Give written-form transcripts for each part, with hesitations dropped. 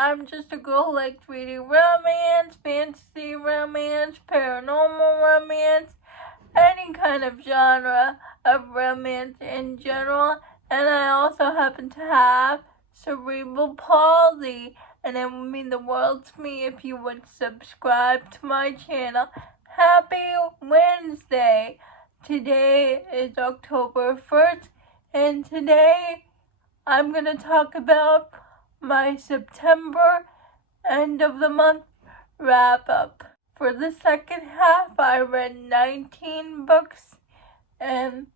I'm just a girl who likes reading romance, fantasy romance, paranormal romance, any kind of genre of romance in general. And I also happen to have cerebral palsy, and it would mean the world to me if you would subscribe to my channel. Happy Wednesday! Today is October 1st, and today I'm going to talk about my September end of the month wrap up. For the second half, I read 19 books, and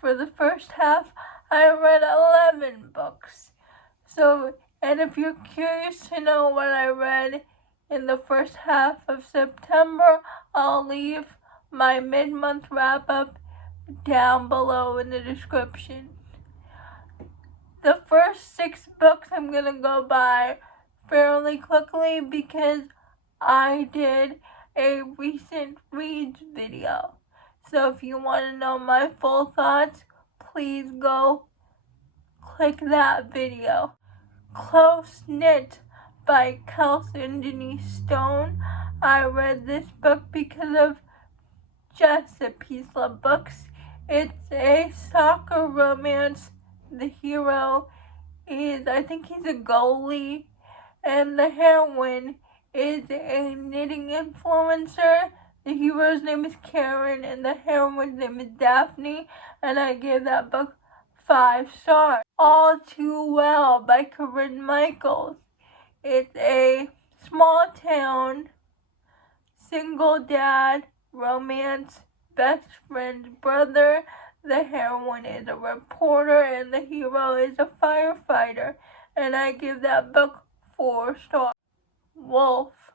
for the first half, I read 11 books. And if you're curious to know what I read in the first half of September, I'll leave my mid-month wrap-up down below in the description. The first 6 books I'm going to go by fairly quickly because I did a recent reads video. So if you want to know my full thoughts, please go click that video. Close Knit by Kelsey and Denise Stone. I read this book because of Jessa Peasla Books. It's a soccer romance. The hero is, I think he's a goalie, and the heroine is a knitting influencer. The hero's name is Karen, and the heroine's name is Daphne, and I gave that book 5 stars. All Too Well by Corinne Michaels. It's a small town, single dad, romance, best friend's brother. The heroine is a reporter, and the hero is a firefighter, and I give that book 4 stars. Wolf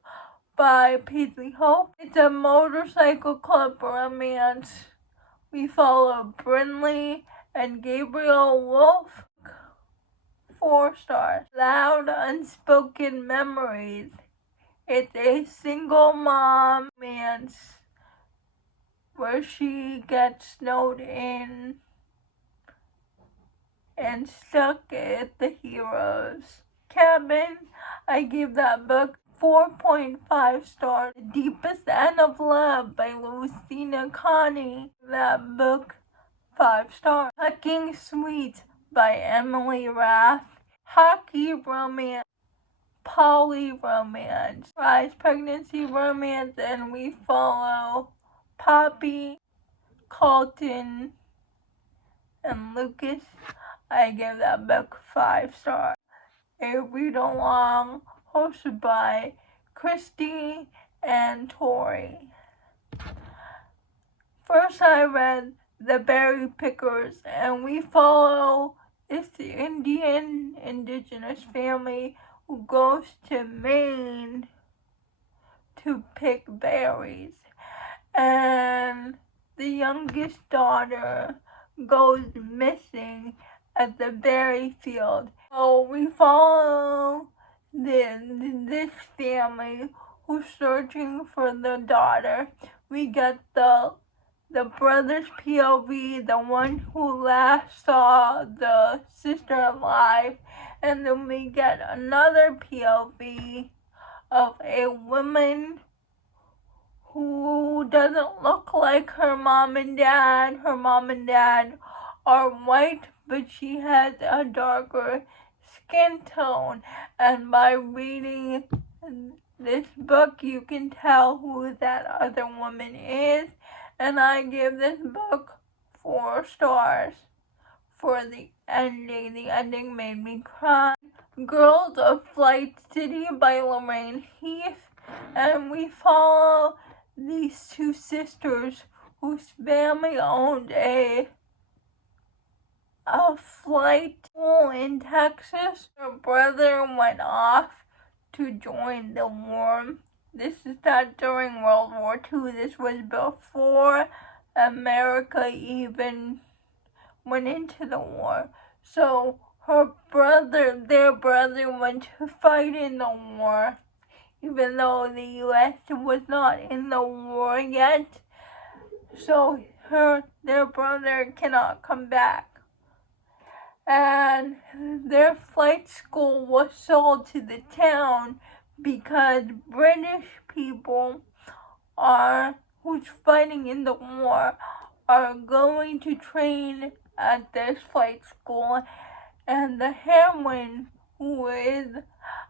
by Paisley Hope. It's a motorcycle club romance. We follow Brinley and Gabriel Wolf. 4 stars. Loud Unspoken Memories. It's a single mom romance where she gets snowed in and stuck at the hero's cabin. I give that book 4.5 stars. The Deepest End of Love by Lucina Connie. That book 5 stars. Hucking Sweet by Emily Rath. Hockey romance, poly romance, rise pregnancy romance, and we follow Poppy, Colton, and Lucas. I give that book 5 stars. A read-along hosted by Christy and Tori. First I read The Berry Pickers, and we follow this indigenous family who goes to Maine to pick berries. And the youngest daughter goes missing at the berry field. So we follow this family who's searching for the daughter. We get the brother's POV, the one who last saw the sister alive, and then we get another POV of a woman who doesn't look like her mom and dad. Her mom and dad are white, but she has a darker skin tone, and by reading this book you can tell who that other woman is. And I give this book 4 stars for the ending. The ending made me cry. Girls of Flight City by Lorraine Heath. And we follow these 2 sisters whose family owned a flight school in Texas. Her brother went off to join the war. This is not during World War II. This was before America even went into the war. So their brother went to fight in the war, even though the U.S. was not in the war yet. So their brother cannot come back. and their flight school was sold to the town because British people who's fighting in the war are going to train at this flight school, and the heroine, who is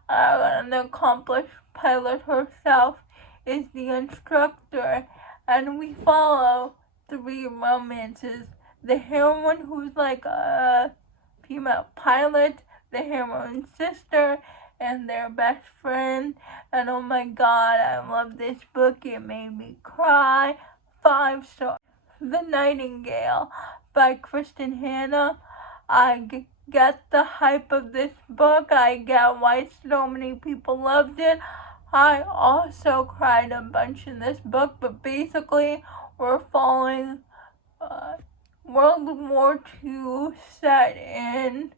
an accomplished pilot herself, is the instructor, and we follow 3 romances. The heroine, who's like a female pilot, the heroine's sister, and their best friend. And oh my god, I love this book. It made me cry. 5 stars. The Nightingale by Kristen Hanna. I get the hype of this book. I get why so many people loved it. I also cried a bunch in this book, but basically we're following World War II set in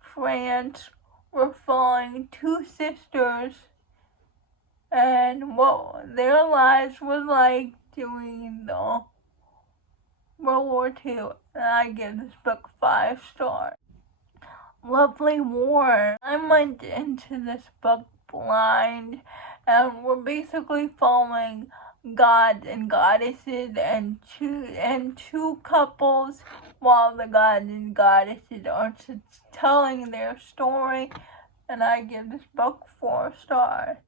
France. We're following 2 sisters and what their lives were like during the World War II. And I give this book 5 stars. Lovely War. I went into this book blind, and we're basically following gods and goddesses and two couples while the gods and goddesses are telling their story, and I give this book 4 stars.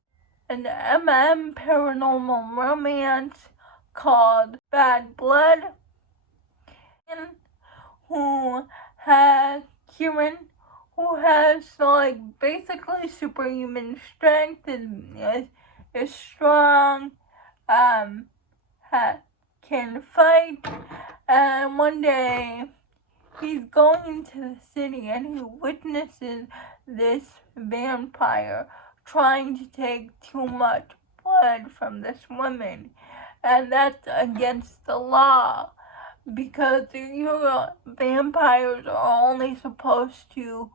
An paranormal romance called Bad Blood, who has Kieran, who has like basically superhuman strength and is strong, can fight, and one day he's going into the city and he witnesses this vampire trying to take too much blood from this woman, and that's against the law because vampires are only supposed to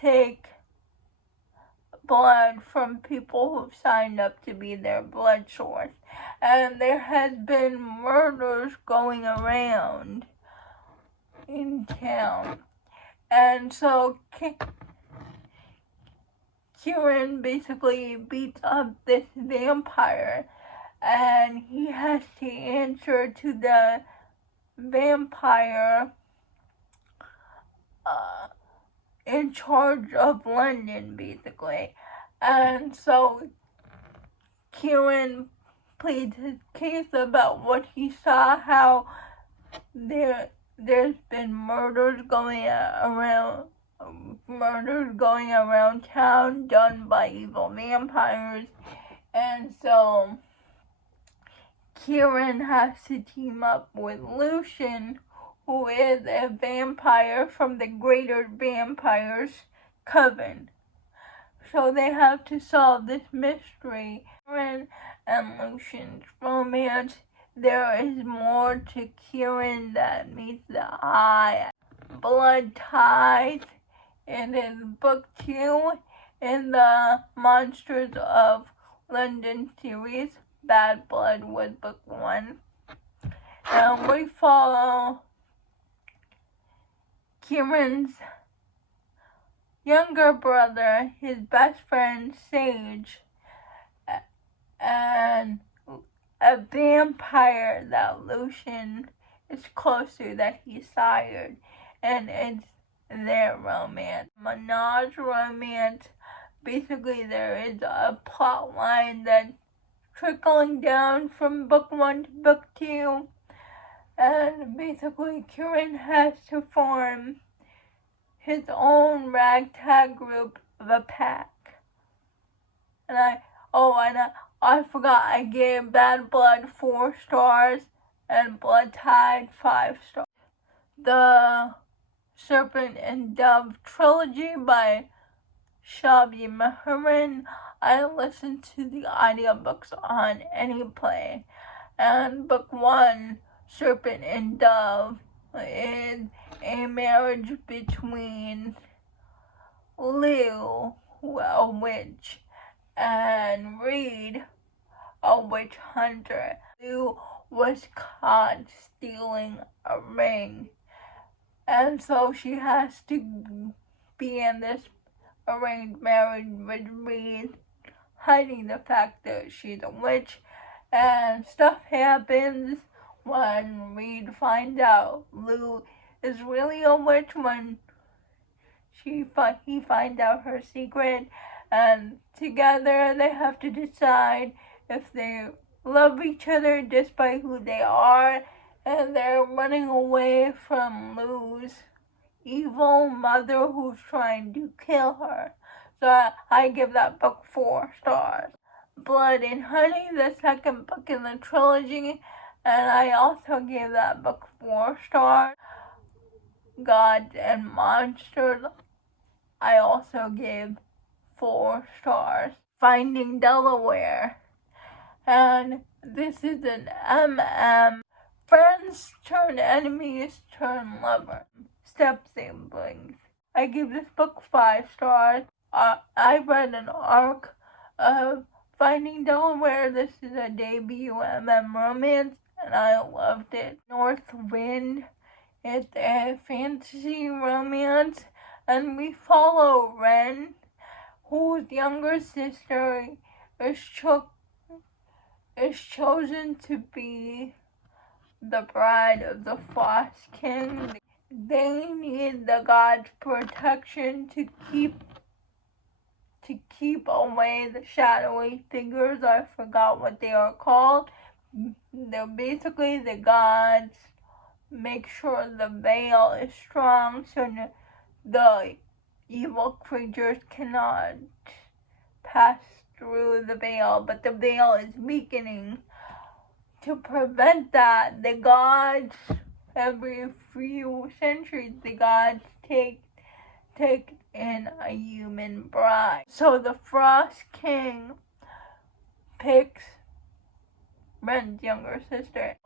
take blood from people who've signed up to be their blood source. And there has been murders going around in town. And so Kieran basically beats up this vampire, and he has to answer to the vampire in charge of London, basically. And so Kieran pleads his case about what he saw, how there's been murders going around town done by evil vampires, and so Kieran has to team up with Lucian, who is a vampire from the Greater Vampires Coven. So they have to solve this mystery. Kieran and Lucian's romance. There is more to Kieran that meets the eye. Blood Ties. It is book 2 in the Monsters of London series. Bad Blood was book 1. And we follow Kieran's younger brother, his best friend Sage, and a vampire that Lucian is close to that he sired, and it's their romance. Menage romance. Basically, there is a plot line that's trickling down from book 1 to book 2, and basically Kieran has to form his own ragtag group of a pack. And I forgot, I gave Bad Blood 4 stars and Blood Tide 5 stars. The Serpent and Dove trilogy by Shabi Maharan. I listened to the audiobooks on AnyPlay, and book 1, Serpent and Dove, is a marriage between Lou, a witch, and Reed, a witch hunter. Lou was caught stealing a ring, And so she has to be in this arranged marriage with Reed, hiding the fact that she's a witch. And stuff happens when Reed finds out Lou is really a witch when he finds out her secret. And together they have to decide if they love each other just by who they are, and they're running away from Lou's evil mother who's trying to kill her. So I give that book 4 stars. Blood and Honey, the second book in the trilogy, and I also gave that book 4 stars. Gods and Monsters, I also gave 4 stars. Finding Delaware, and this is an MM. Friends turn enemies turn lovers. Step siblings. I give this book 5 stars. I read an arc of Finding Delaware. This is a debut MM romance, and I loved it. North Wind. It's a fantasy romance, and we follow Ren, whose younger sister is chosen to be the bride of the Frost King. They need the god's protection to keep away the shadowy figures. I forgot what they are called. They're basically the gods make sure the veil is strong so the evil creatures cannot pass through the veil, but the veil is weakening. To prevent that, the gods, every few centuries, the gods take in a human bride. So the Frost King picks Ren's younger sister.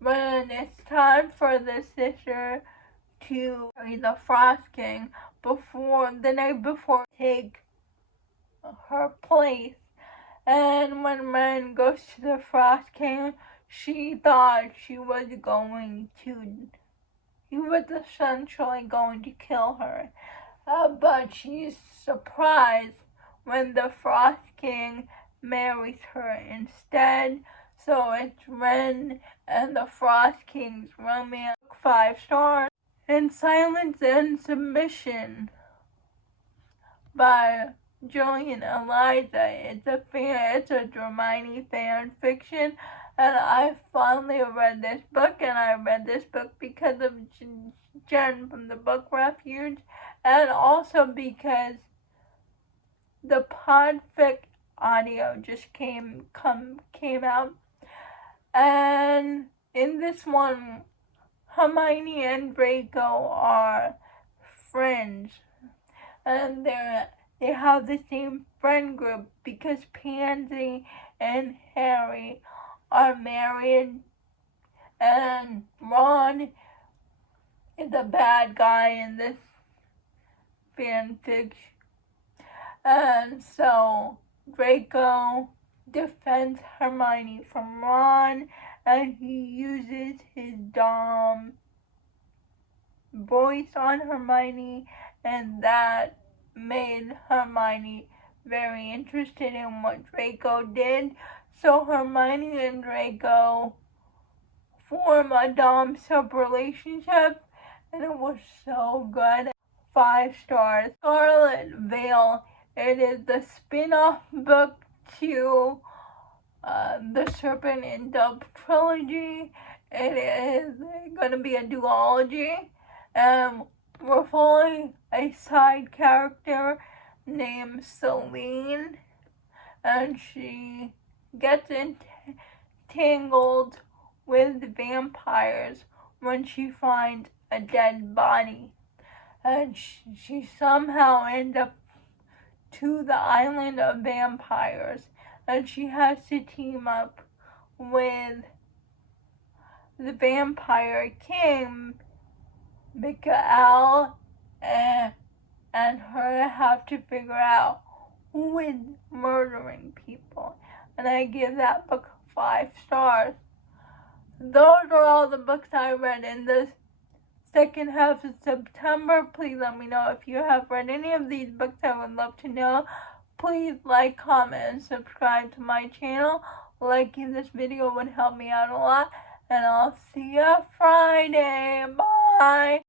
When it's time for the sister to marry the Frost King, the night before, take her place. And when Ren goes to the Frost King, she thought he was essentially going to kill her. But she's surprised when the Frost King marries her instead. So it's Ren and the Frost King's romance. 5 stars. In Silence and Submission by Julian Eliza. It's a Hermione fan fiction, and I finally read this book, and I read this book because of Jen from the Book Refuge, and also because the Podfic audio just came out, and in this one, Hermione and Draco are friends, and they have the same friend group because Pansy and Harry are married, and Ron is a bad guy in this fanfic. And so Draco defends Hermione from Ron, and he uses his Dom voice on Hermione, and that made Hermione very interested in what Draco did. So Hermione and Draco form a Dom-sub relationship, and it was so good. 5 stars. Scarlet Viel. It is the spin-off book to the Serpent and Dove trilogy. It is going to be a duology. We're following a side character named Celine, and she gets entangled with vampires when she finds a dead body, and she somehow ends up to the island of vampires, and she has to team up with the vampire king Mikael, and her have to figure out who is murdering people. And I give that book 5 stars. Those are all the books I read in the second half of September. Please let me know if you have read any of these books. I would love to know. Please like, comment, and subscribe to my channel. Liking this video would help me out a lot. And I'll see you Friday. Bye!